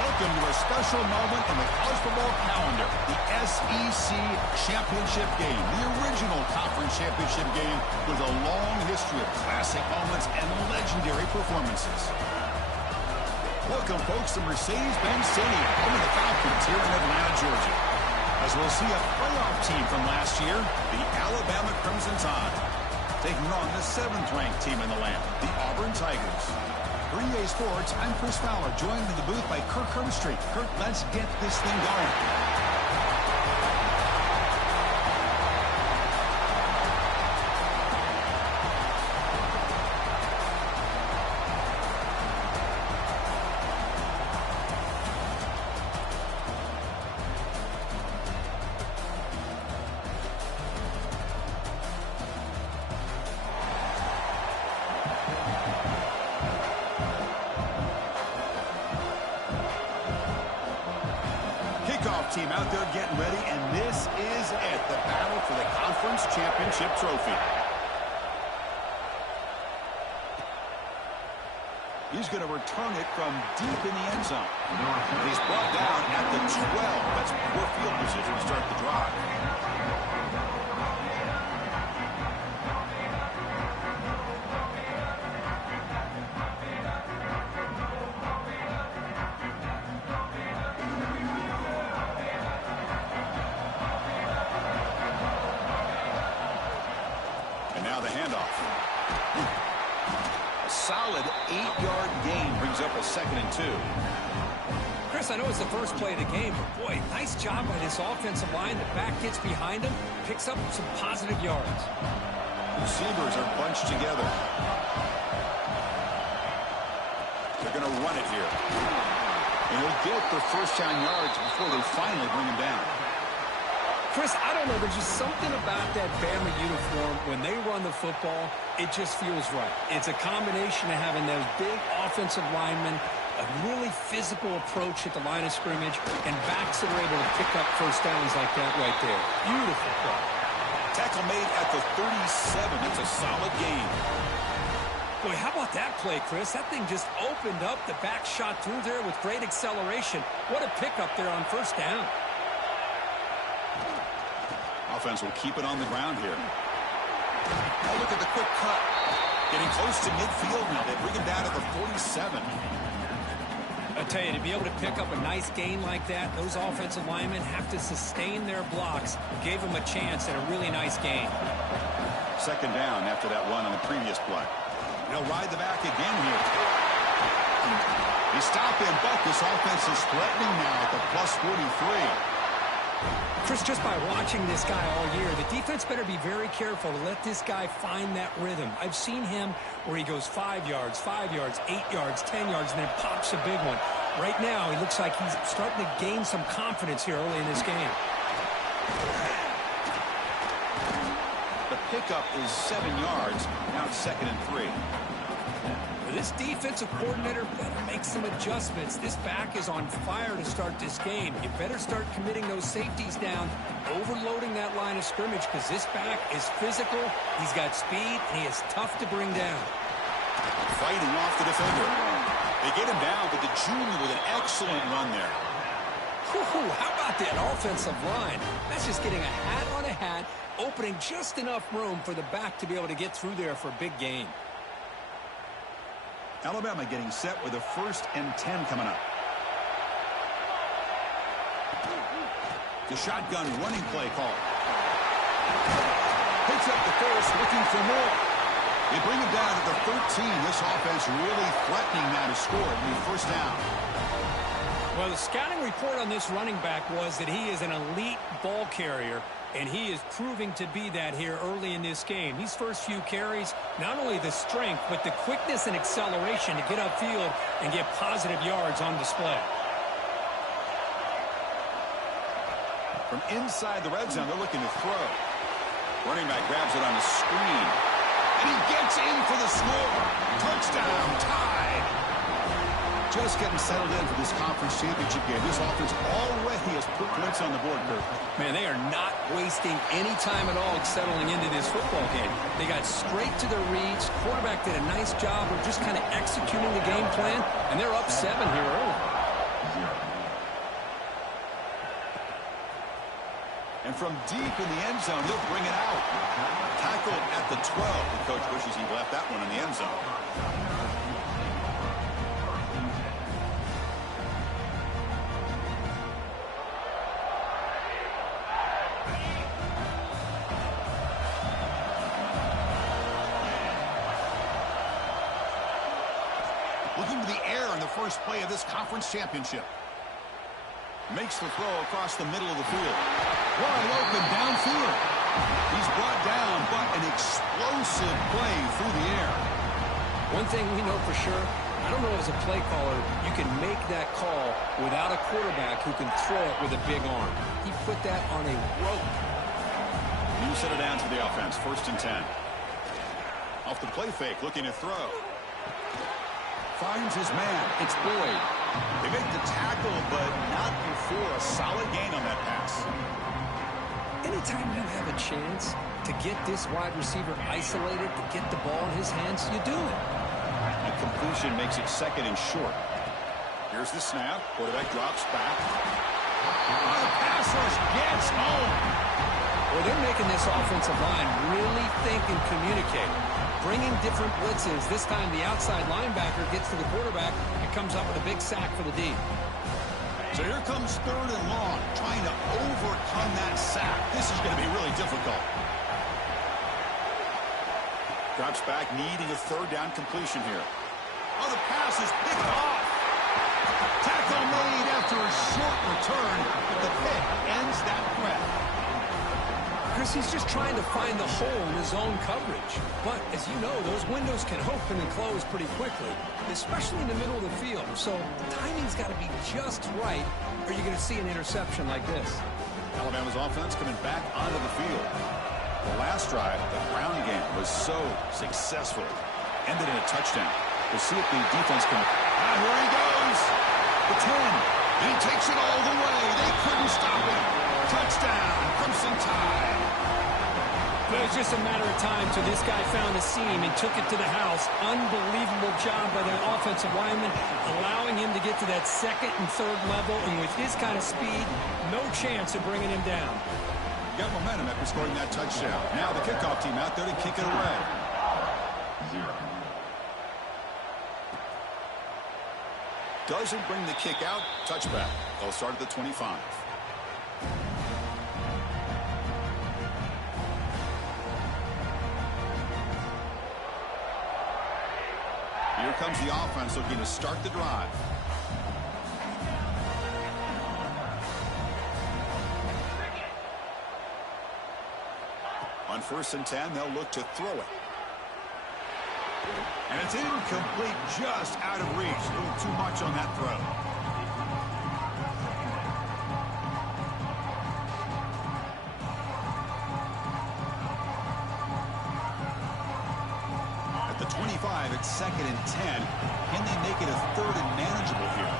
Welcome to a special moment in the college football calendar, the SEC Championship Game, the original conference championship game with a long history of classic moments and legendary performances. Welcome, folks, to Mercedes-Benz Stadium, home of the Falcons here in Atlanta, Georgia. As we'll see a playoff team from last year, the Alabama Crimson Tide, taking on the 7th-ranked team in the land, the Auburn Tigers. For EA Sports, I'm Chris Fowler, joined in the booth by Kirk Herbstreit. Kirk, let's get this thing going. Team out there getting ready, and this is it, the battle for the conference championship trophy. He's going to return it from deep in the end zone. He's brought down at the 12. That's poor field position to start the drive. Solid 8-yard gain brings up a 2nd and 2. Chris, I know it's the first play of the game, but boy, nice job by this offensive line. The back gets behind him, picks up some positive yards. Receivers are bunched together. They're going to run it here. And he'll get the first down yards before they finally bring him down. Chris, I don't know. There's just something about that Bama uniform. When they run the football, it just feels right. It's a combination of having those big offensive linemen, a really physical approach at the line of scrimmage, and backs that are able to pick up first downs like that right there. Beautiful play. Tackle made at the 37. That's a solid gain. Boy, how about that play, Chris? That thing just opened up. The back shot through there with great acceleration. What a pickup there on first down. Offense will keep it on the ground here. Now look at the quick cut. Getting close to midfield now. They bring him down at the 47. I tell you, to be able to pick up a nice gain like that, those offensive linemen have to sustain their blocks. Gave them a chance at a really nice gain. 2nd down after that run on the previous play. They'll ride the back again here. They stop in, but this offense is threatening now at the plus 43. Chris, just by watching this guy all year, the defense better be very careful to let this guy find that rhythm. I've seen him where he goes 5 yards, 8 yards, 10 yards, and then pops a big one. Right now, he looks like he's starting to gain some confidence here early in this game. The pickup is 7 yards. Now it's 2nd and 3. This defensive coordinator better make some adjustments. This back is on fire to start this game. You better start committing those safeties down, overloading that line of scrimmage, because this back is physical, he's got speed, and he is tough to bring down. Fighting off the defender. They get him down, but the junior with an excellent run there. How about that offensive line? That's just getting a hat on a hat, opening just enough room for the back to be able to get through there for a big gain. Alabama getting set with a 1st and 10 coming up. The shotgun running play call. Picks up the first, looking for more. They bring him down at the 13. This offense really threatening now to score. It'll be 1st down. Well, the scouting report on this running back was that he is an elite ball carrier, and he is proving to be that here early in this game. These first few carries, not only the strength, but the quickness and acceleration to get upfield and get positive yards on display. From inside the red zone, they're looking to throw. Running back grabs it on the screen, and he gets in for the score. Touchdown, tied. Just getting settled in for this conference championship game. This offense already has put points on the board, Kirk. Man, they are not wasting any time at all settling into this football game. They got straight to their reads. Quarterback did a nice job of just kind of executing the game plan, and they're up 7 here early. And from deep in the end zone, he'll bring it out. Tackled at the 12. The coach wishes he left that one in the end zone. Looking to the air in the first play of this conference championship. Makes the throw across the middle of the field. Wide open downfield. He's brought down, but an explosive play through the air. One thing we know for sure, I don't know as a play caller, you can make that call without a quarterback who can throw it with a big arm. He put that on a rope. New set it down to the offense. 1st and 10. Off the play fake, looking to throw. Finds his man. It's Boyd. They make the tackle, but not before a solid gain on that pass. Anytime you have a chance to get this wide receiver isolated, to get the ball in his hands, you do it. A completion makes it 2nd and short. Here's the snap. Quarterback drops back. The pass rush gets home. Well, they're making this offensive line really think and communicate. Bringing different blitzes. This time the outside linebacker gets to the quarterback and comes up with a big sack for the D. So here comes 3rd and long, trying to overcome that sack. This is going to be really difficult. Drops back, needing a 3rd down completion here. Oh, the pass is picked off. Tackle made after a short return, but the pick ends that threat. Chris, he's just trying to find the hole in his own coverage. But, as you know, those windows can open and close pretty quickly, especially in the middle of the field. So, the timing's got to be just right, or you're going to see an interception like this. Alabama's offense coming back onto the field. The last drive, the ground game, was so successful. Ended in a touchdown. We'll see if the defense can... Ah, here he goes! The 10. He takes it all the way. They couldn't stop him. Touchdown, Crimson Tide. But it's just a matter of time till this guy found the seam and took it to the house. Unbelievable job by the offensive lineman, allowing him to get to that 2nd and 3rd level. And with his kind of speed, no chance of bringing him down. Got momentum after scoring that touchdown. Now the kickoff team out there to kick it away. Doesn't bring the kick out. Touchback. They'll start at the 25. Here comes the offense looking to start the drive. On 1st and 10, they'll look to throw it. And it's incomplete, just out of reach. A little too much on that throw. At the 25, it's 2nd and 10. Can they make it a 3rd and manageable here?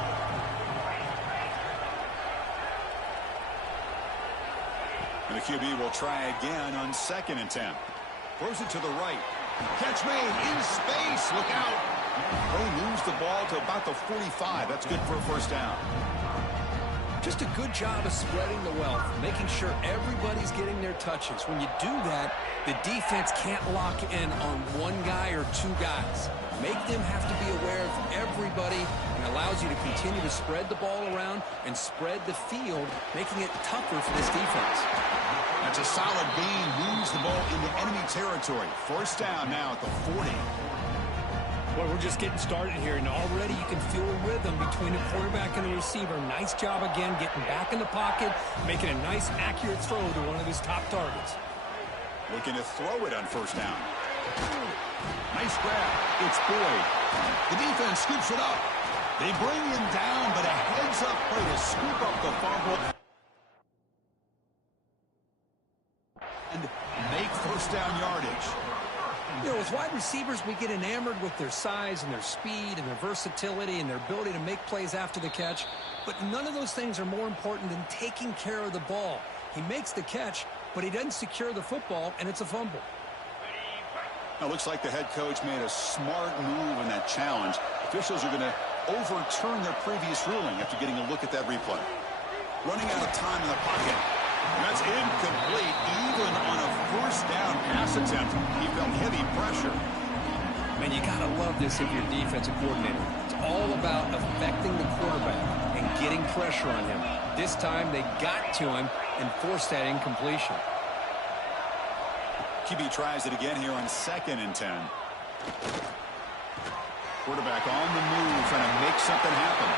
And the QB will try again on 2nd and 10. Throws it to the right. Catch made in space. Look out. They moves the ball to about the 45. That's good for a 1st down. Just a good job of spreading the wealth, making sure everybody's getting their touches. When you do that, the defense can't lock in on one guy or 2 guys. Make them have to be aware of everybody, and allows you to continue to spread the ball around and spread the field, making it tougher for this defense. That's a solid gain. Moves the ball into enemy territory. 1st down now at the 40. Well, we're just getting started here, and already you can feel a rhythm between the quarterback and the receiver. Nice job again getting back in the pocket, making a nice, accurate throw to one of his top targets. Looking to throw it on 1st down. Nice grab. It's Boyd. The defense scoops it up. They bring him down, but a heads-up play to scoop up the fumble and make 1st down yardage. You know, with wide receivers, we get enamored with their size and their speed and their versatility and their ability to make plays after the catch. But none of those things are more important than taking care of the ball. He makes the catch, but he doesn't secure the football, and it's a fumble. Now, looks like the head coach made a smart move in that challenge. Officials are going to overturn their previous ruling after getting a look at that replay. Running out of time in the pocket. That's incomplete. Even on a first down pass attempt, he felt heavy pressure. Man, you got to love this if you're defensive coordinator. It's all about affecting the quarterback and getting pressure on him. This time they got to him and forced that incompletion. QB tries it again here on 2nd and 10. Quarterback on the move, trying to make something happen.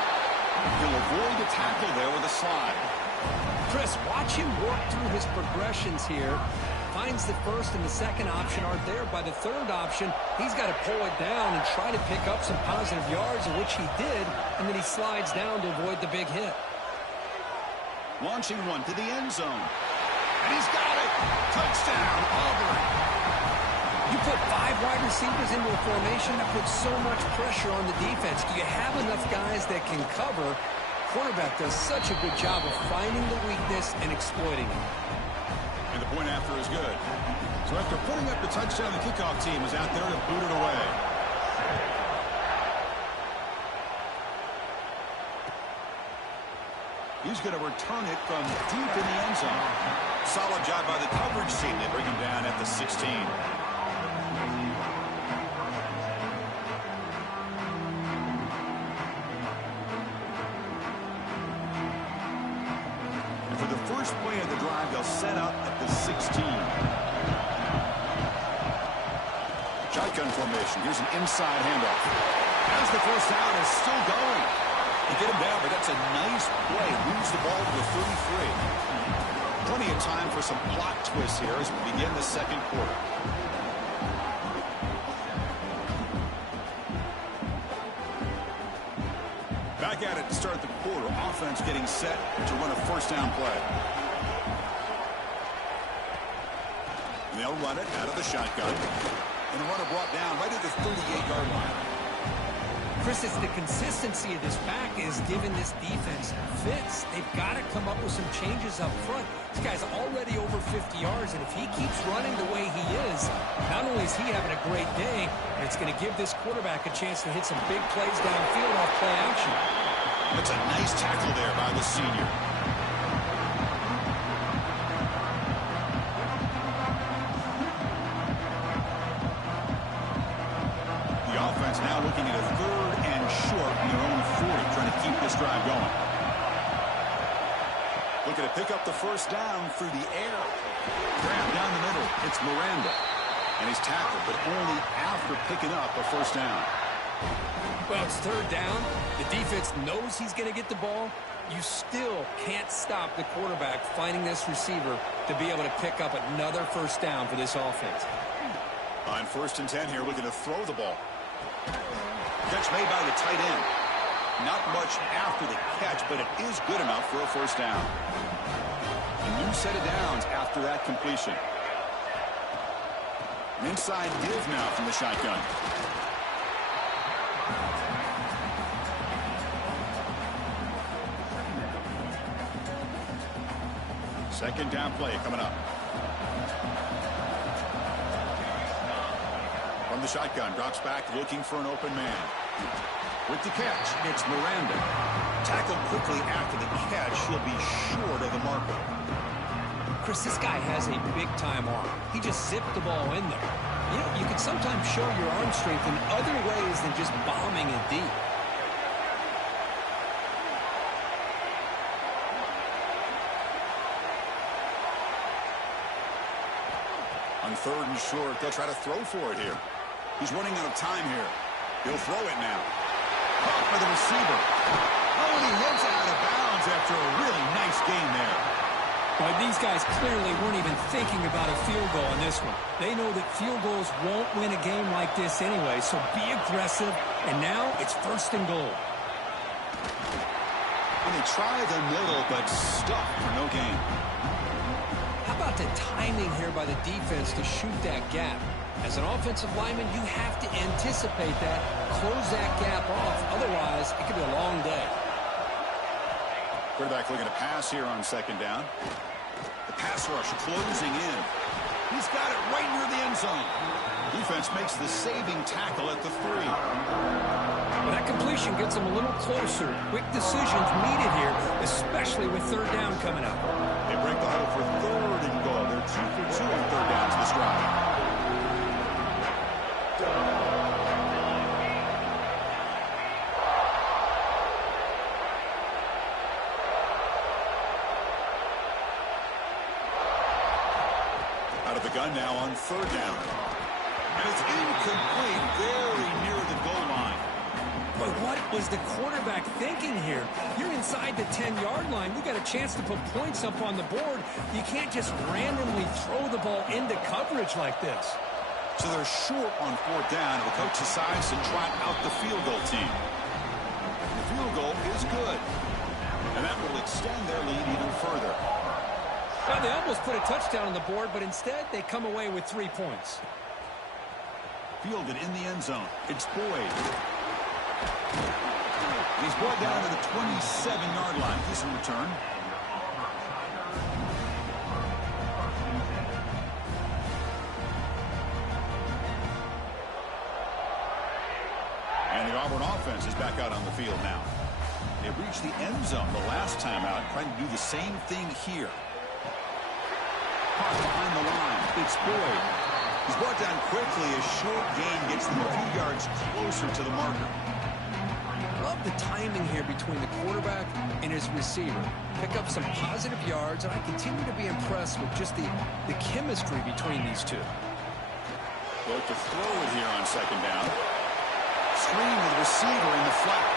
He'll avoid the tackle there with a slide. Chris, watch him work through his progressions here. Finds the first and the second option aren't there. By the third option, he's got to pull it down and try to pick up some positive yards, of which he did, and then he slides down to avoid the big hit. Launching one to the end zone. And he's got it. Touchdown, Auburn. You put 5 wide receivers into a formation that puts so much pressure on the defense. Do you have enough guys that can cover? Quarterback does such a good job of finding the weakness and exploiting it. And the point after is good. So after putting up the touchdown, the kickoff team is out there to boot it away. He's going to return it from deep in the end zone. Solid job by the coverage team. They bring him down at the 16. And for the first play of the drive, they'll set up at the 16. Shotgun formation. Here's an inside handoff. As the first down is still going. To get him down, but that's a nice play. Moves the ball to the 33. Plenty of time for some plot twists here as we begin the second quarter. Back at it to start the quarter. Offense getting set to run a first down play. And they'll run it out of the shotgun. And the runner brought down right at the 38-yard line. Chris, it's the consistency of this back is giving this defense fits. They've got to come up with some changes up front. This guy's already over 50 yards, and if he keeps running the way he is, not only is he having a great day, but it's going to give this quarterback a chance to hit some big plays downfield off play action. That's a nice tackle there by the senior. Now looking at a 3rd and short in their own 40, trying to keep this drive going. Looking to pick up the first down through the air. Grab down the middle. It's Miranda. And he's tackled, but only after picking up a first down. Well, it's 3rd down. The defense knows he's going to get the ball. You still can't stop the quarterback finding this receiver to be able to pick up another first down for this offense. On 1st and 10 here, looking to throw the ball. Catch made by the tight end. Not much after the catch, but it is good enough for a first down. A new set of downs after that completion. An inside give now from the shotgun. Second down play coming up. From the shotgun, drops back, looking for an open man. With the catch, it's Miranda. Tackled quickly after the catch. He'll be short of the marker. Chris, this guy has a big-time arm. He just zipped the ball in there. You know, you can sometimes show your arm strength in other ways than just bombing it deep. On 3rd and short, they'll try to throw for it here. He's running out of time here. He'll throw it now. Caught by the receiver. Oh, and he heads out of bounds after a really nice game there. But these guys clearly weren't even thinking about a field goal in this one. They know that field goals won't win a game like this anyway, so be aggressive. And now it's 1st and goal. And they try the middle, but stuck for no gain. How about the timing here by the defense to shoot that gap? As an offensive lineman, you have to anticipate that, close that gap off. Otherwise, it could be a long day. Quarterback looking to pass here on 2nd down. The pass rush closing in. He's got it right near the end zone. Defense makes the saving tackle at the 3. Well, that completion gets them a little closer. Quick decisions needed here, especially with third down coming up. They break the hole for 3rd and goal. They're 2 for 2 on third down to this drive. Out of the gun now on 3rd down. And it's incomplete, very near the goal line. But what was the quarterback thinking here? You're inside the 10-yard line. You got a chance to put points up on the board. You can't just randomly throw the ball into coverage like this. So they're short on 4th down, and the coach decides to trot out the field goal team. The field goal is good, and that will extend their lead even further. Well, they almost put a touchdown on the board, but instead they come away with 3 points. Fielded in the end zone. It's Boyd. He's brought down to the 27-yard line. This will return. And the Auburn offense is back out on the field now. They reached the end zone the last time out, trying to do the same thing here. Caught behind the line. It's Boyd. He's brought down quickly. A short gain gets them a few yards closer to the marker. Love the timing here between the quarterback and his receiver. Pick up some positive yards, and I continue to be impressed with just the chemistry between these two. Look to throw it here on 2nd down. Screen with the receiver in the flat.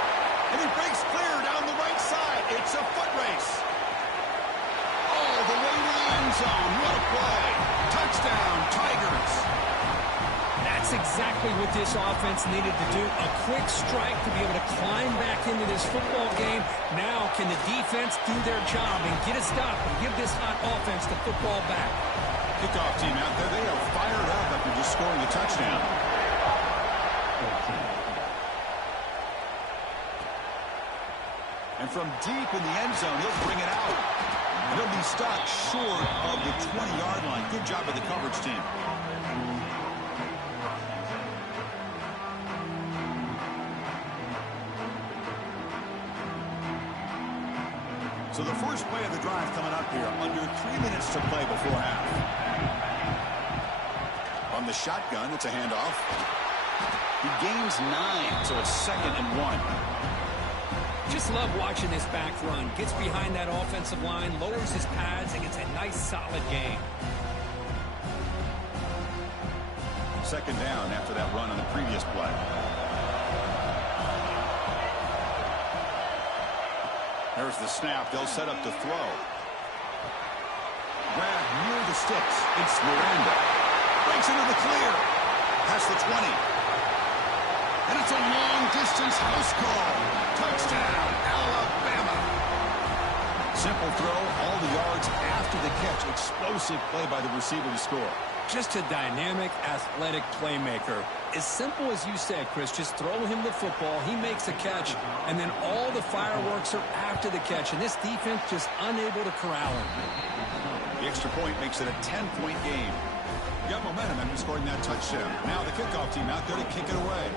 And he breaks clear down the right side. It's a foot race. All the way to the end zone. What a play. Touchdown, Tigers. That's exactly what this offense needed to do. A quick strike to be able to climb back into this football game. Now can the defense do their job and get a stop and give this hot offense the football back? Kickoff team out there. They are fired up after just scoring a touchdown. And from deep in the end zone, he'll bring it out. And he'll be stopped short of the 20-yard line. Good job by the coverage team. So the first play of the drive coming up here. Under 3 minutes to play before half. On the shotgun, it's a handoff. He gains 9, so it's 2nd and 1. Just love watching this back run. Gets behind that offensive line, lowers his pads, and gets a nice, solid gain. 2nd down after that run on the previous play. There's the snap. They'll set up to throw. Grab near the sticks. It's Miranda. Breaks into the clear. Past the 20. And it's a long-distance house call. Touchdown, Alabama. Simple throw, all the yards after the catch. Explosive play by the receiver to score. Just a dynamic, athletic playmaker. As simple as you said, Chris, just throw him the football, he makes a catch, and then all the fireworks are after the catch, and this defense just unable to corral him. The extra point makes it a 10-point game. You got momentum after scoring that touchdown. Now the kickoff team out there to kick it away.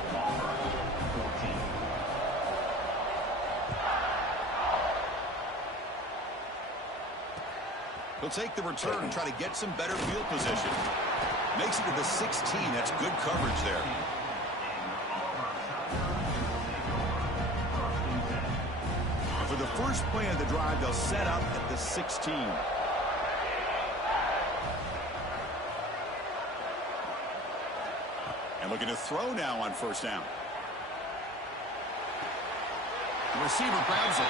He'll take the return and try to get some better field position. Makes it to the 16. That's good coverage there. For the first play of the drive, they'll set up at the 16. And looking to throw now on 1st down. The receiver grabs it.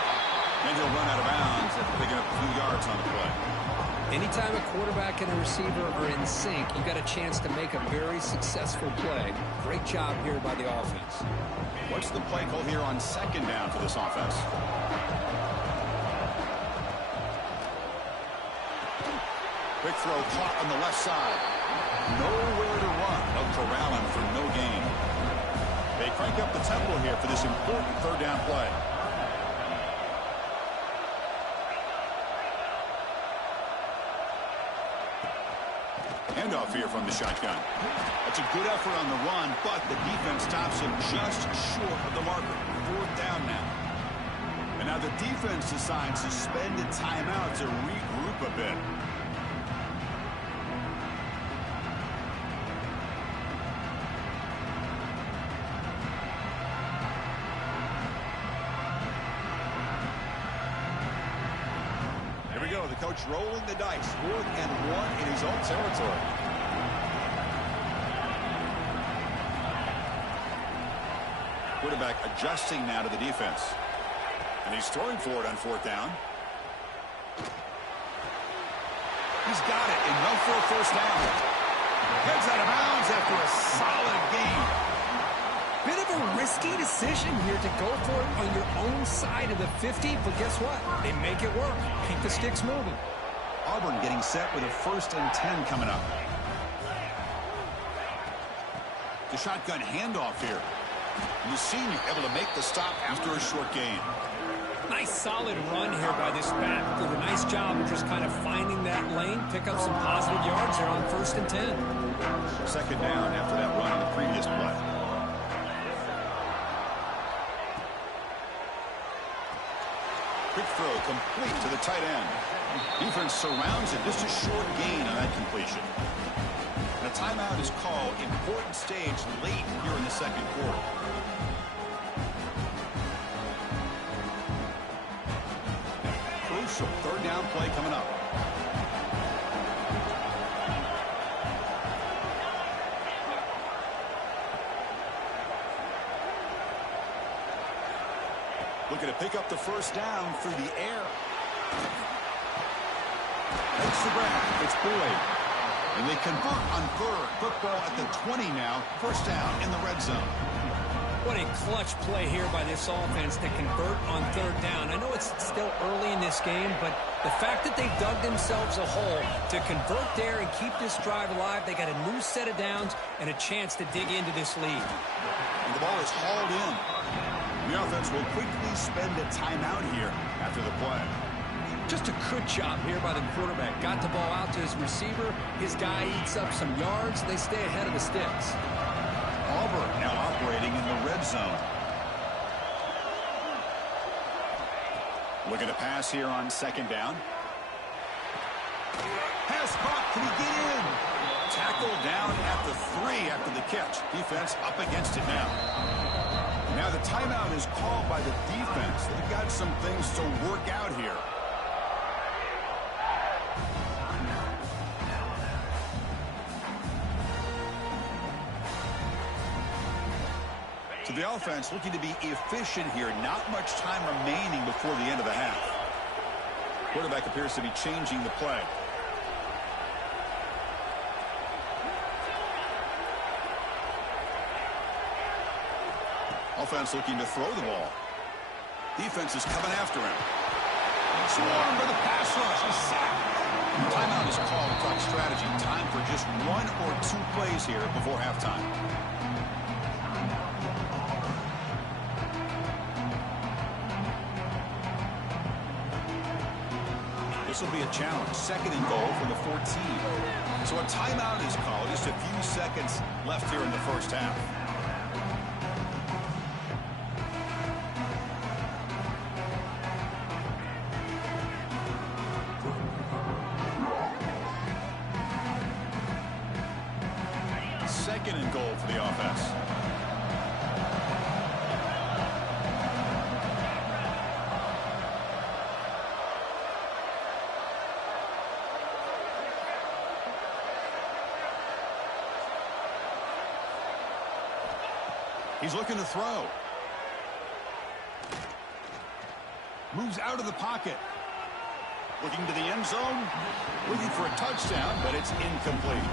And he'll run out of bounds after picking up a few yards on the play. Anytime a quarterback and a receiver are in sync, you got a chance to make a very successful play. Great job here by the offense. What's the play call here on 2nd down for this offense? Quick throw caught on the left side. Nowhere to run. They'll corral him for no gain. They crank up the tempo here for this important 3rd down play. Handoff here from the shotgun. That's a good effort on the run, but the defense stops him just short of the marker. 4th down now. And now the defense decides to spend a timeout to regroup a bit. Here we go. The coach rolling the dice. 4th and 1 in his own territory. Quarterback adjusting now to the defense. And he's throwing for it on 4th down. He's got it. Enough for a 1st down. Heads out of bounds after a solid gain. Bit of a risky decision here to go for it on your own side of the 50, but guess what? They make it work. Keep the sticks moving. Auburn getting set with a 1st and 10 coming up. The shotgun handoff here. And the senior able to make the stop after a short gain. Nice solid run here by this back. Did a nice job of just kind of finding that lane, pick up some positive yards there on 1st and 10. 2nd down after that run in the previous play. Quick throw complete to the tight end. Defense surrounds it. Just a short gain on that completion. And a timeout is called. Important stage late here in the 2nd quarter. Crucial 3rd down play coming up. Looking to pick up the 1st down through the air. Makes the grab. It's Boyd. And they convert on 3rd. Football at the 20 now. 1st down in the red zone. What a clutch play here by this offense to convert on 3rd down. I know it's still early in this game, but the fact that they dug themselves a hole to convert there and keep this drive alive, they got a new set of downs and a chance to dig into this lead. And the ball is hauled in. The offense will quickly spend a timeout here after the play. Just a good job here by the quarterback. Got the ball out to his receiver. His guy eats up some yards. They stay ahead of the sticks. Auburn now operating in the red zone. Looking to pass here on 2nd down. Pass caught. Can he get in? Tackled down at the 3 after the catch. Defense up against it now. Now the timeout is called by the defense. They've got some things to work out here. So the offense looking to be efficient here. Not much time remaining before the end of the half. Quarterback appears to be changing the play. Offense looking to throw the ball. Defense is coming after him. Swarmed by the pass rush. He's sacked. Timeout is called to talk strategy. Time for just 1 or 2 plays here before halftime. This will be a challenge. 2nd and goal from the 14. So a timeout is called. Just a few seconds left here in the 1st half. Second and goal for the offense. He's looking to throw. Moves out of the pocket. Looking to the end zone. Looking for a touchdown, but it's incomplete.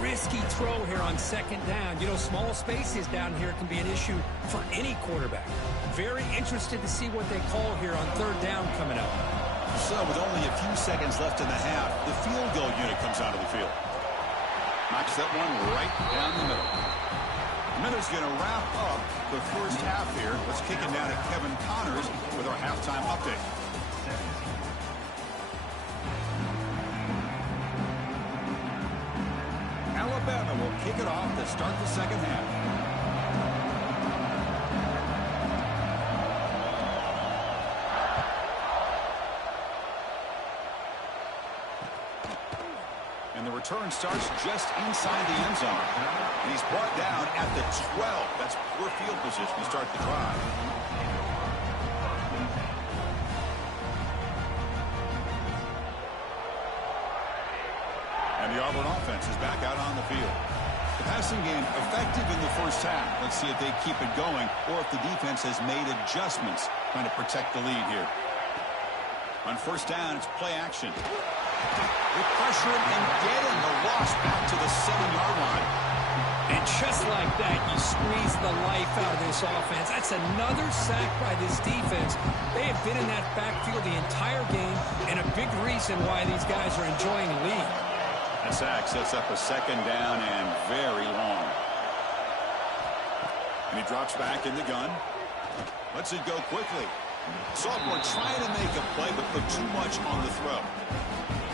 Risky throw here on 2nd down. You know, small spaces down here can be an issue for any quarterback. Very interested to see what they call here on 3rd down coming up. So with only a few seconds left in the half, the field goal unit comes out of the field. Knocks that one right down the middle. The Minutes going to wrap up the 1st half here. Let's kick it down to Kevin Connors with our halftime update. kick it off to start the second half. And the return starts just inside the end zone. And he's brought down at the 12. That's poor field position to start the drive. And the Auburn offense is back out on the field. The passing game effective in the first half. Let's see if they keep it going or if the defense has made adjustments trying to protect the lead here. On first down, it's play action. They pressure him and get him. The loss back to the 7-yard line. And just like that, you squeeze the life out of this offense. That's another sack by this defense. They have been in that backfield the entire game, and a big reason why these guys are enjoying the lead. That sack sets up a second down and very long. And he drops back in the gun. Lets it go quickly. Sophomore trying to make a play, but put too much on the throw.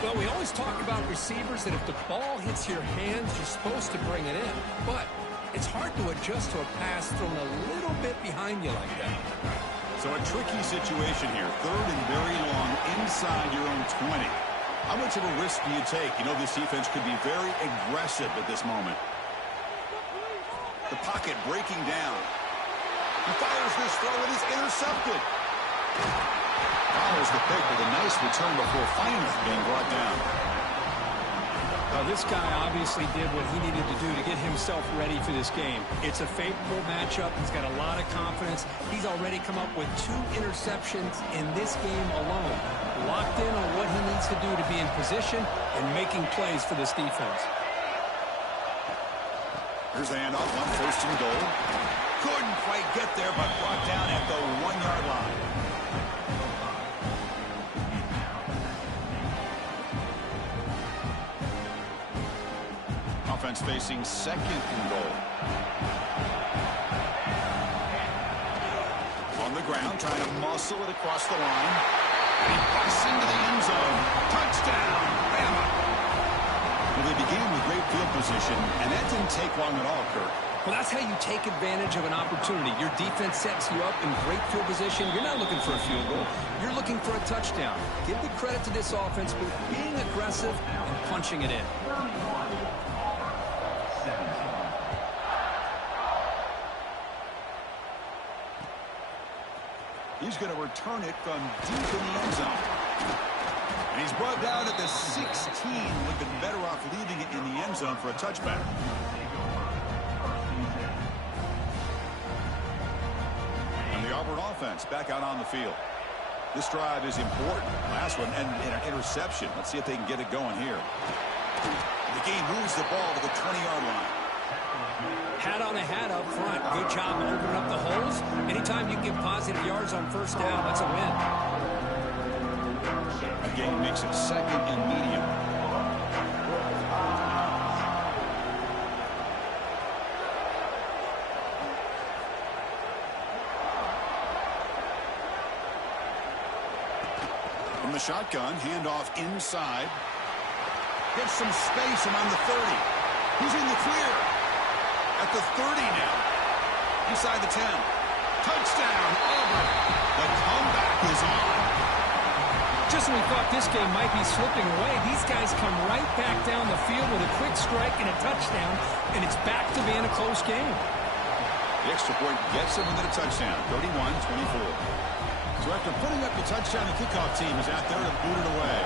Well, we always talk about receivers that if the ball hits your hands, you're supposed to bring it in. But it's hard to adjust to a pass thrown a little bit behind you like that. So a tricky situation here. Third and very long inside your own 20. How much of a risk do you take? You know this defense could be very aggressive at this moment. The pocket breaking down. He fires this throw. It is intercepted. Follows the pick with a nice return before finally being brought down. Well, this guy obviously did what he needed to do to get himself ready for this game. It's a favorable matchup. He's got a lot of confidence. He's already come up with 2 interceptions in this game alone. Locked in on what he needs to do to be in position and making plays for this defense. Here's the handoff on first and goal. Couldn't quite get there, but brought down at the 1-yard line. Offense facing second and goal. On the ground, trying to muscle it across the line. And he busts into the end zone. Touchdown, Bama. Well, they began with great field position, and that didn't take long at all, Kirk. Well, that's how you take advantage of an opportunity. Your defense sets you up in great field position. You're not looking for a field goal. You're looking for a touchdown. Give the credit to this offense for being aggressive and punching it in. He's going to return it from deep in the end zone. And he's brought down at the 16. Would have been better off leaving it in the end zone for a touchback. And the Auburn offense back out on the field. This drive is important. Last one and an interception. Let's see if they can get it going here. The game moves the ball to the 20-yard line. Hat on a hat up front. Good job opening up the holes. Anytime you can get positive yards on first down, that's a win. A game makes it second and medium. From the shotgun, handoff inside. Gets some space and on the 30. He's in the clear. At the 30 now. Inside the 10. Touchdown, Auburn. The comeback is on. Just when we thought this game might be slipping away, these guys come right back down the field with a quick strike and a touchdown, and it's back to being a close game. The extra point gets them into the touchdown, 31-24. So after putting up the touchdown, the kickoff team is out there to boot it away.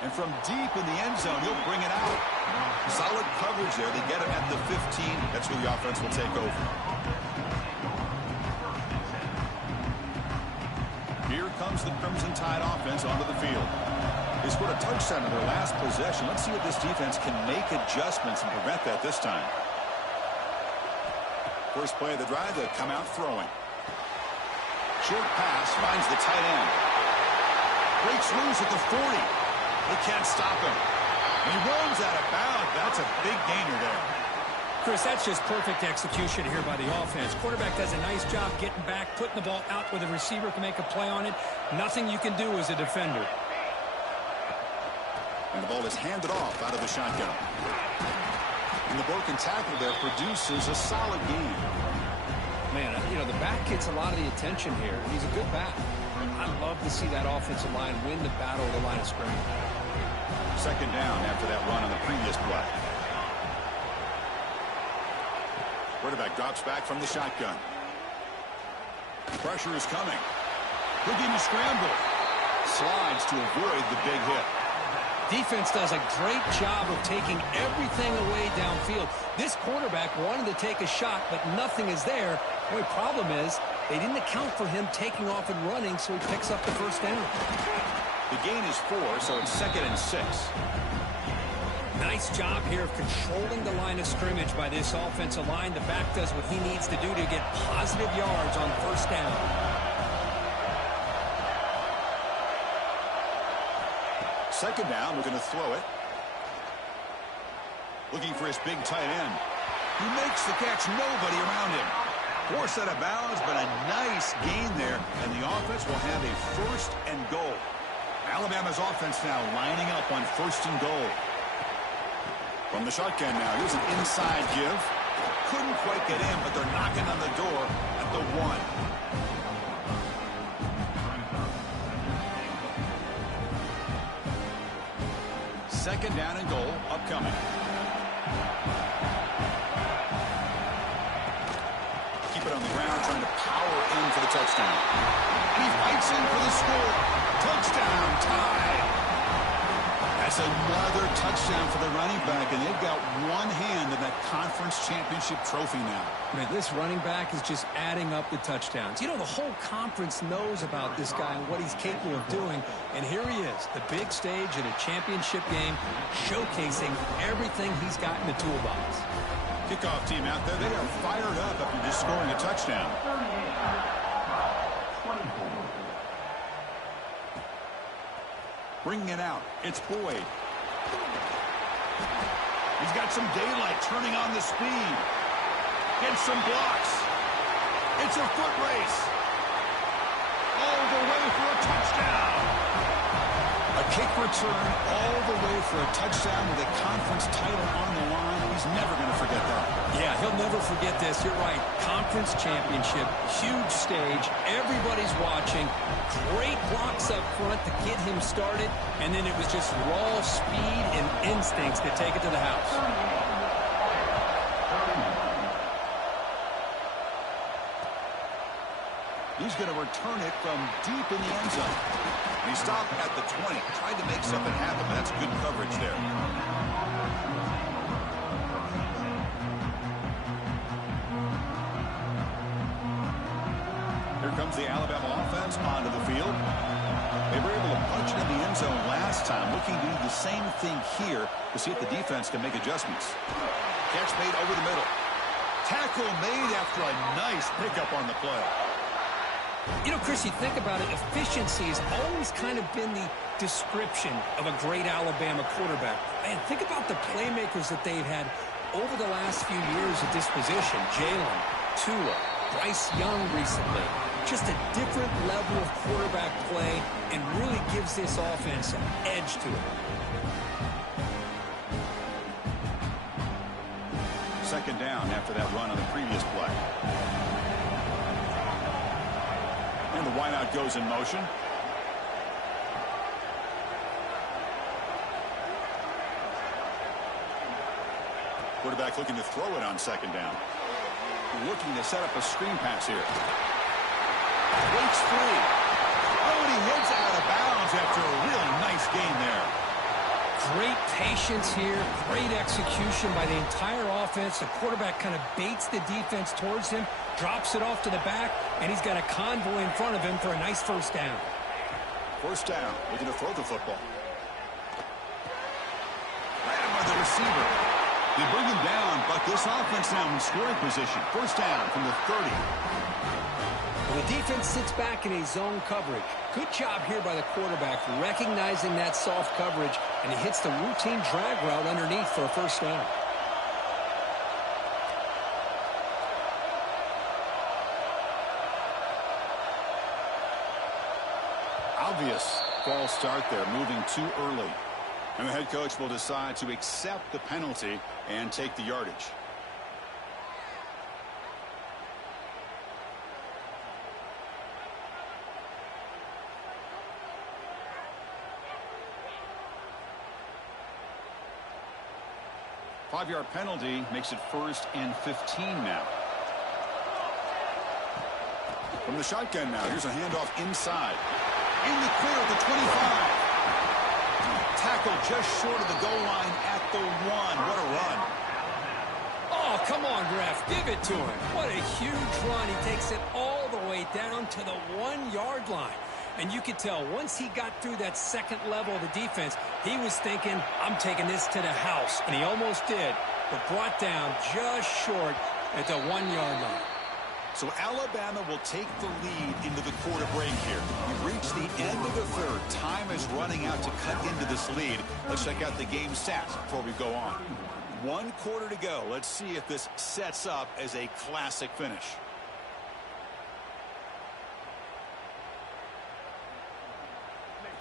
And from deep in the end zone, he'll bring it out. Solid coverage there. They get him at the 15. That's where the offense will take over. Here comes the Crimson Tide offense onto the field. They scored a touchdown in their last possession. Let's see if this defense can make adjustments and prevent that this time. First play of the drive, they come out throwing. Short pass finds the tight end. Breaks loose at the 40. They can't stop him. And he runs out of bounds. That's a big gainer there. Chris, that's just perfect execution here by the offense. Quarterback does a nice job getting back, putting the ball out where the receiver can make a play on it. Nothing you can do as a defender. And the ball is handed off out of the shotgun. And the broken tackle there produces a solid game. Man, you know, the back gets a lot of the attention here. He's a good back. I love to see that offensive line win the battle at the line of scrimmage. Second down after that run on the previous play. Quarterback drops back from the shotgun. Pressure is coming. Looking to scramble. Slides to avoid the big hit. Defense does a great job of taking everything away downfield. This quarterback wanted to take a shot, but nothing is there. The only problem is they didn't account for him taking off and running, so he picks up the first down. The gain is 4, so it's 2nd and 6. Nice job here of controlling the line of scrimmage by this offensive line. The back does what he needs to do to get positive yards on first down. Second down, we're going to throw it. Looking for his big tight end. He makes the catch, nobody around him. Forced out of bounds, but a nice gain there, and the offense will have a 1st and goal. Alabama's offense now lining up on 1st and goal. From the shotgun now, here's an inside give. Couldn't quite get in, but they're knocking on the door at the 1. Second down and goal upcoming. Keep it on the ground, trying to power in for the touchdown. And he fights in for the score. Touchdown, tie. That's another touchdown for the running back, and they've got one hand in that conference championship trophy now. Man, this running back is just adding up the touchdowns. You know, the whole conference knows about this guy and what he's capable of doing, and here he is, the big stage in a championship game, showcasing everything he's got in the toolbox. Kickoff team out there, they are fired up after just scoring a touchdown. Bringing it out, it's Boyd. He's got some daylight, turning on the speed. Gets some blocks. It's a foot race. All the way for a touchdown. A kick return all the way for a touchdown with a conference title on the line. He's never going to forget that. Yeah, he'll never forget this. You're right. Conference championship, huge stage. Everybody's watching. Great blocks up front to get him started. And then it was just raw speed and instincts to take it to the house. He's going to return it from deep in the end zone. And he stopped at the 20. Tried to make something happen, but that's good coverage there. Here comes the Alabama offense onto the field. They were able to punch it in the end zone last time. Looking to do the same thing here to see if the defense can make adjustments. Catch made over the middle. Tackle made after a nice pickup on the play. You know, Chris, you think about it, efficiency has always kind of been the description of a great Alabama quarterback. Man, think about the playmakers that they've had over the last few years at this position. Jalen, Tua, Bryce Young recently. Just a different level of quarterback play and really gives this offense an edge to it. Second down after that run on the previous play. And the wideout goes in motion. Quarterback looking to throw it on second down. Looking to set up a screen pass here. Breaks free. Oh, and he heads out of bounds after a really nice gain there. Great patience here, great execution by the entire offense. The quarterback kind of baits the defense towards him, drops it off to the back, and he's got a convoy in front of him for a nice first down. First down, looking to throw the football. Ran by the receiver. They bring him down, but this offense now in scoring position. First down from the 30. Well, the defense sits back in a zone coverage. Good job here by the quarterback recognizing that soft coverage, and he hits the routine drag route underneath for a first down. Obvious false start there, moving too early. And the head coach will decide to accept the penalty and take the yardage. Five-yard penalty makes it 1st and 15 now. From the shotgun now, here's a handoff inside. In the clear at the 25. Tackle just short of the goal line at the 1. What a run. Oh, come on, ref. Give it to him. What a huge run. He takes it all the way down to the 1-yard line. And you could tell once he got through that second level of the defense, he was thinking, I'm taking this to the house. And he almost did, but brought down just short at the 1-yard line. So Alabama will take the lead into the quarter break here. We've reached the end of the third. Time is running out to cut into this lead. Let's check out the game stats before we go on. 1 quarter to go. Let's see if this sets up as a classic finish.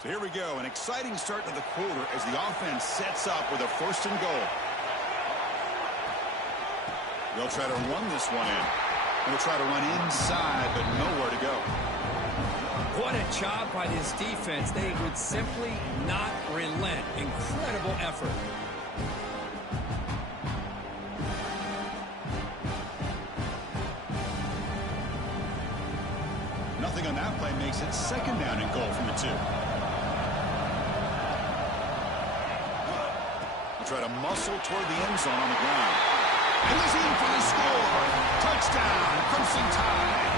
So here we go, an exciting start to the quarter as the offense sets up with a 1st and goal. They'll try to run this one in. They'll try to run inside, but nowhere to go. What a job by this defense. They would simply not relent. Incredible effort. Nothing on that play makes it 2nd down and goal from the 2. Try to muscle toward the end zone on the ground. And he's in for the score. Touchdown, Crimson Tide.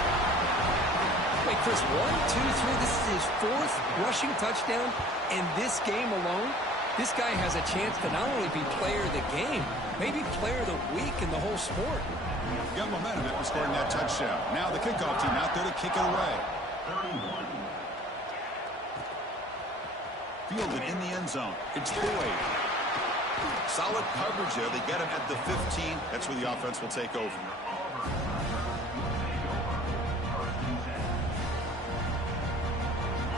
Wait, Chris, 1, 2, 3. This is his 4th rushing touchdown in this game alone. This guy has a chance to not only be player of the game, maybe player of the week in the whole sport. Got momentum after scoring that touchdown. Now the kickoff team out there to kick it away. Fielded in the end zone. It's Boyd. Solid coverage there. They get him at the 15. That's where the offense will take over.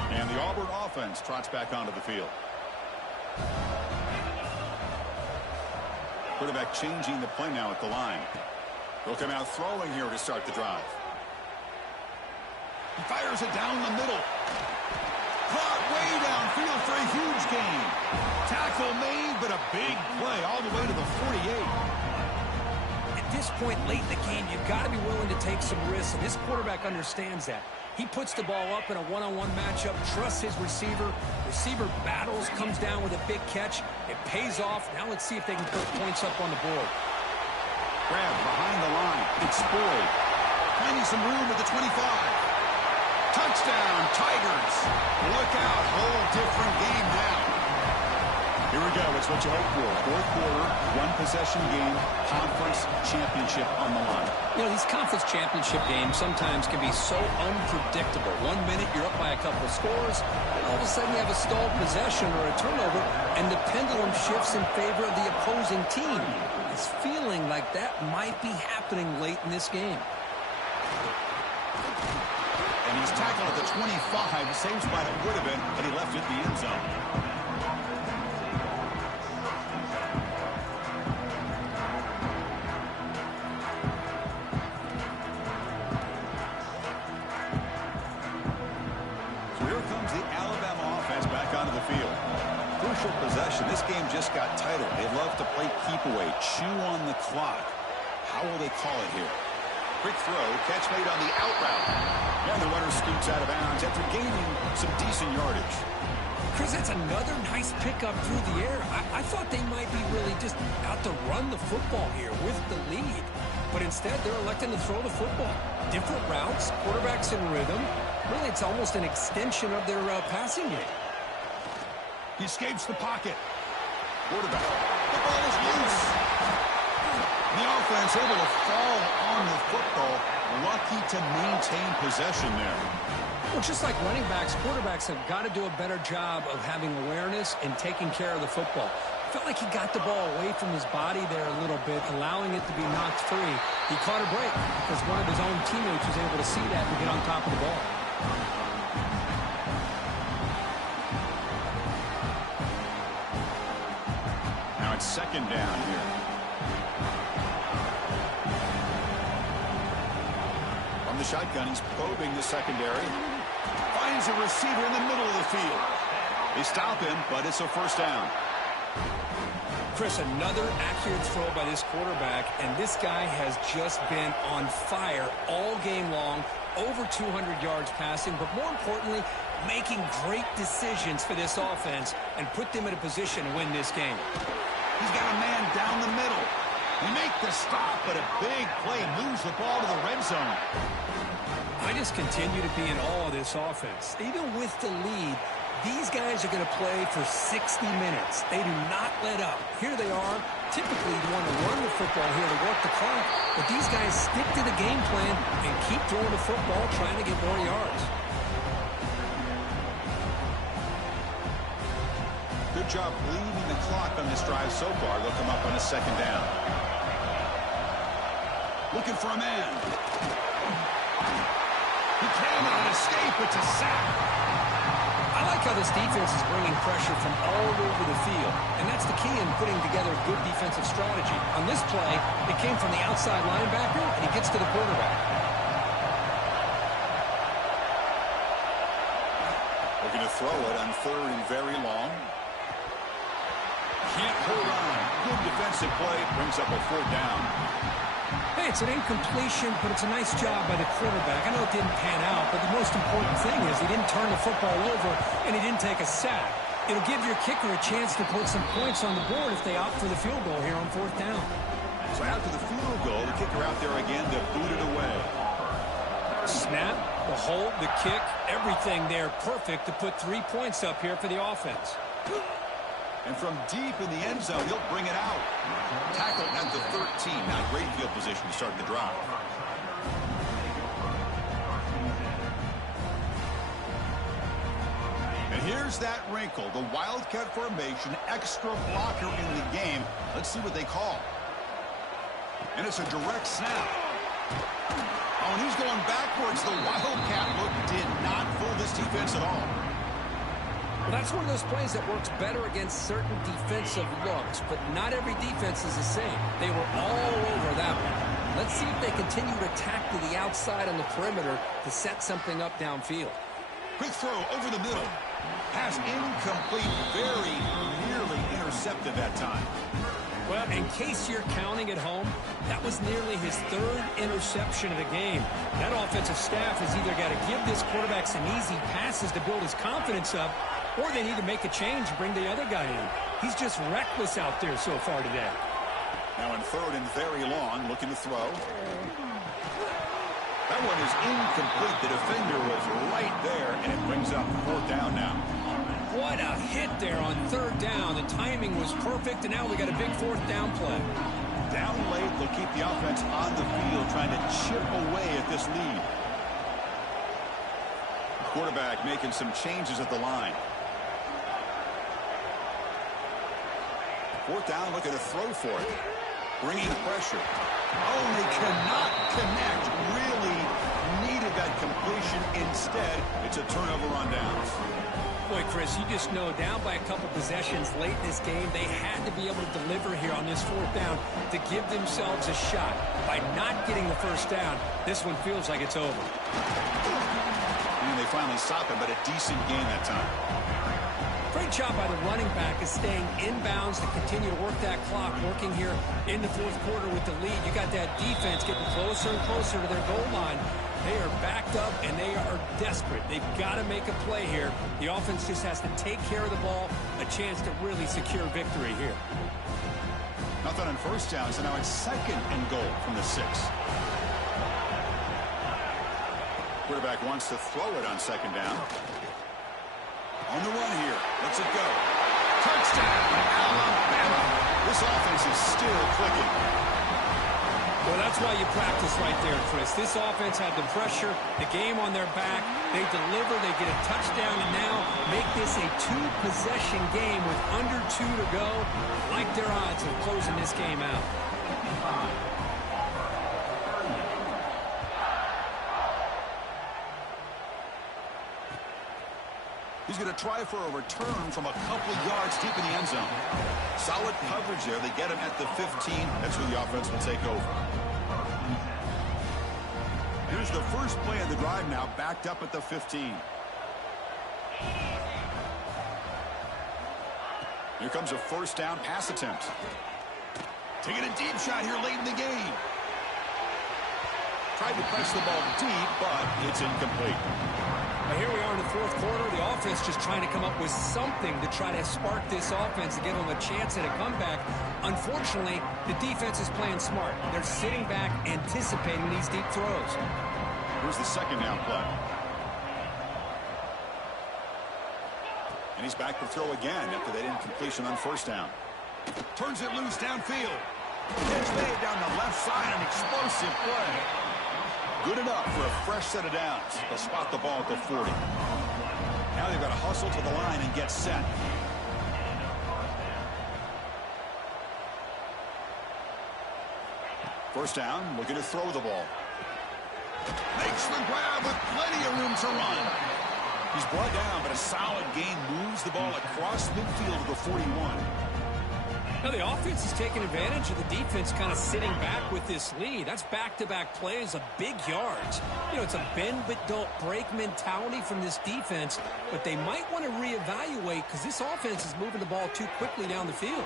And the Auburn offense trots back onto the field. Quarterback changing the play now at the line. They'll come out throwing here to start the drive. He fires it down the middle. Caught way downfield for a huge gain. Tackle made, but a big play all the way to the 48. At this point late in the game, you've got to be willing to take some risks, and this quarterback understands that. He puts the ball up in a one-on-one matchup, trusts his receiver. Receiver battles, comes down with a big catch. It pays off. Now let's see if they can put points up on the board. Grab behind the line. It's Boyd. Finding some room at the 25. Touchdown, Tigers. Look out, whole different game now. Here we go. It's what you hope for. 4th quarter, 1-possession game, conference championship on the line. You know, these conference championship games sometimes can be so unpredictable. 1 minute you're up by a couple of scores, and all of a sudden you have a stalled possession or a turnover, and the pendulum shifts in favor of the opposing team. It's feeling like that might be happening late in this game. And he's tackled at the 25. Same spot it would have been, but he left it in the end zone. So here comes the Alabama offense back onto the field. Crucial possession. This game just got tighter. They love to play keep away, chew on the clock. How will they call it here? Quick throw, catch made on the out route. And the runner scoots out of bounds after gaining some decent yardage. Chris, that's another nice pickup through the air. I thought they might be really just out to run the football here with the lead. But instead, they're electing to throw the football. Different routes, quarterbacks in rhythm. Really, it's almost an extension of their passing game. He escapes the pocket. Quarterback. The ball is loose. The offense able to fall on the football. Lucky to maintain possession there. Well, just like running backs, quarterbacks have got to do a better job of having awareness and taking care of the football. Felt like he got the ball away from his body there a little bit, allowing it to be knocked free. He caught a break because one of his own teammates was able to see that and get on top of the ball. second down here. From the shotgun, he's probing the secondary. Finds a receiver in the middle of the field. They stop him, but it's a first down. Chris, another accurate throw by this quarterback, and this guy has just been on fire all game long. Over 200 yards passing, but more importantly, making great decisions for this offense and put them in a position to win this game. He's got a man down the middle. They make the stop, but a big play moves the ball to the red zone. I just continue to be in awe of this offense. Even with the lead, these guys are going to play for 60 minutes. They do not let up. Here they are. Typically, you want to run the football here to work the clock, but these guys stick to the game plan and keep throwing the football, trying to get more yards. Good job leaving the clock on this drive so far. They'll come up on a second down. Looking for a man. He cannot escape. It's a sack. I like how this defense is bringing pressure from all over the field, and that's the key in putting together good defensive strategy. On this play, it came from the outside linebacker, and he gets to the quarterback. Looking to throw it on third and very long. Can't hold on. Good defensive play. Brings up a fourth down. Hey, it's an incompletion, but it's a nice job by the quarterback. I know it didn't pan out, but the most important thing is he didn't turn the football over, and he didn't take a sack. It'll give your kicker a chance to put some points on the board if they opt for the field goal here on fourth down. So after the field goal, the kicker out there again to boot it away. Snap, the hold, the kick, everything there perfect to put 3 points up here for the offense. And from deep in the end zone, he'll bring it out. Tackle at the 13. Now, great field position to start the drive. And here's that wrinkle. The Wildcat formation, extra blocker in the game. Let's see what they call. And it's a direct snap. Oh, and he's going backwards. The Wildcat look did not fool this defense at all. Well, that's one of those plays that works better against certain defensive looks, but not every defense is the same. They were all over that one. Let's see if they continue to attack to the outside on the perimeter to set something up downfield. Quick throw over the middle. Pass incomplete, very nearly intercepted that time. Well, in case you're counting at home, that was nearly his third interception of the game. That offensive staff has either got to give this quarterback some easy passes to build his confidence up, or they need to make a change and bring the other guy in. He's just reckless out there so far today. Now in third and very long, looking to throw. That one is incomplete. The defender was right there, and it brings up fourth down now. What a hit there on third down. The timing was perfect, and now we got a big fourth down play. Down late, they'll keep the offense on the field, trying to chip away at this lead. Quarterback making some changes at the line. Fourth down, looking to throw for it. Bringing pressure. Oh, they cannot connect. Really needed that completion. Instead, it's a turnover on downs. Boy, Chris, you just know down by a couple possessions late in this game, they had to be able to deliver here on this fourth down to give themselves a shot. By not getting the first down, this one feels like it's over. And they finally stop it, but a decent game that time. Great job by the running back is staying inbounds to continue to work that clock, working here in the fourth quarter with the lead. You got that defense getting closer and closer to their goal line. They are backed up, and they are desperate. They've got to make a play here. The offense just has to take care of the ball, a chance to really secure victory here. Nothing on first down, so now it's second and goal from the 6. Quarterback wants to throw it on second down. On the run here. Lets it go. Touchdown, Alabama. This offense is still clicking. Well, that's why you practice right there, Chris. This offense had the pressure, the game on their back. They deliver, they get a touchdown, and now make this a 2-possession game with under 2 to go. Like their odds of closing this game out. He's going to try for a return from a couple yards deep in the end zone. Solid coverage there. They get him at the 15. That's where the offense will take over. Here's the first play of the drive now, backed up at the 15. Here comes a first down pass attempt. Taking a deep shot here late in the game. Tried to press the ball deep, but it's incomplete. Now here we are in the fourth quarter. The offense just trying to come up with something to try to spark this offense to give them a chance at a comeback. Unfortunately, the defense is playing smart. They're sitting back, anticipating these deep throws. Here's the second down play. And he's back to throw again after that incompletion on first down. Turns it loose downfield. Catch made down the left side, an explosive play. Good enough for a fresh set of downs. They'll spot the ball at the 40. Now they've got to hustle to the line and get set. First down, looking to throw the ball. Makes the grab with plenty of room to run. He's brought down, but a solid gain moves the ball across midfield to the 41. Now the offense is taking advantage of the defense kind of sitting back with this lead. That's back-to-back plays of big yards. You know, it's a bend but don't break mentality from this defense, but they might want to reevaluate because this offense is moving the ball too quickly down the field.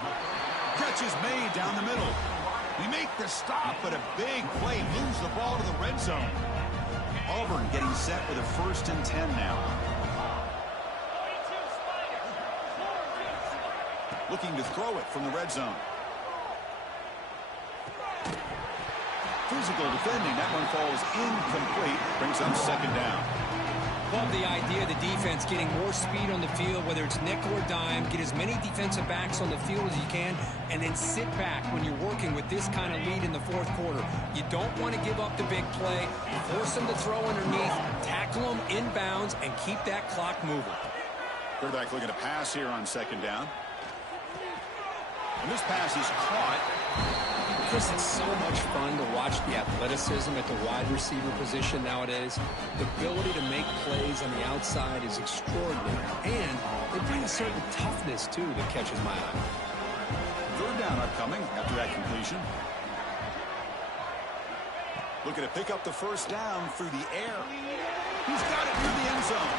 Catch is made down the middle. We make the stop, but a big play moves the ball to the red zone. Auburn getting set with a 1st and 10 now. Looking to throw it from the red zone. Physical defending. That one falls incomplete. Brings up second down. Love the idea of the defense getting more speed on the field, whether it's nickel or dime. Get as many defensive backs on the field as you can, and then sit back when you're working with this kind of lead in the fourth quarter. You don't want to give up the big play. Force them to throw underneath, tackle them inbounds, and keep that clock moving. Quarterback looking to pass here on second down. And this pass is caught. Chris, it's so much fun to watch the athleticism at the wide receiver position nowadays. The ability to make plays on the outside is extraordinary. And they bring a certain toughness, too, that catches my eye. Third down upcoming after that completion. Looking to pick up the first down through the air. He's got it near the end zone.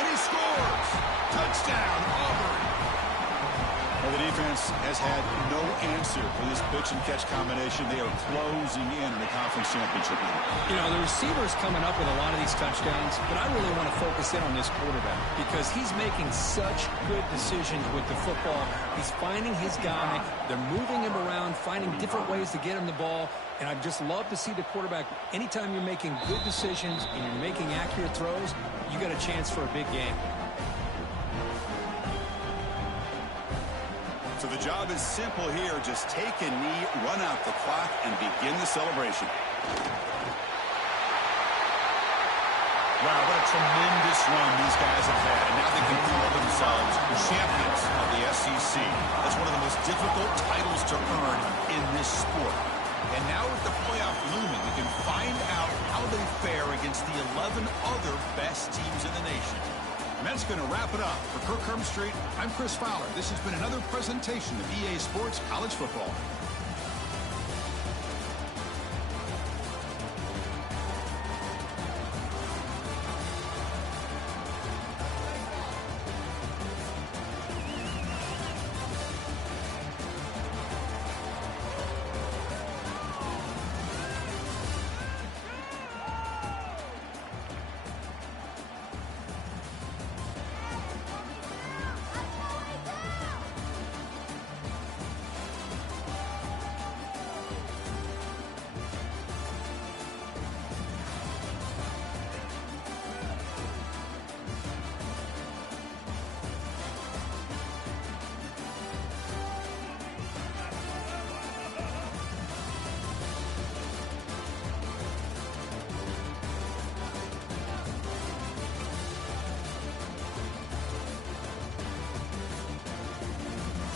And he scores. Touchdown, Auburn. Well, the defense has had no answer for this pitch-and-catch combination. They are closing in the conference championship game. You know, the receiver's coming up with a lot of these touchdowns, but I really want to focus in on this quarterback because he's making such good decisions with the football. He's finding his guy. They're moving him around, finding different ways to get him the ball, and I'd just love to see the quarterback. Anytime you're making good decisions and you're making accurate throws, you got a chance for a big game. So the job is simple here. Just take a knee, run out the clock, and begin the celebration. Wow, what a tremendous run these guys have had. And now they can call themselves champions of the SEC. That's one of the most difficult titles to earn in this sport. And now with the playoff looming, we can find out how they fare against the 11 other best teams in the nation. And that's going to wrap it up. For Kirk Street, I'm Chris Fowler. This has been another presentation of EA Sports College Football.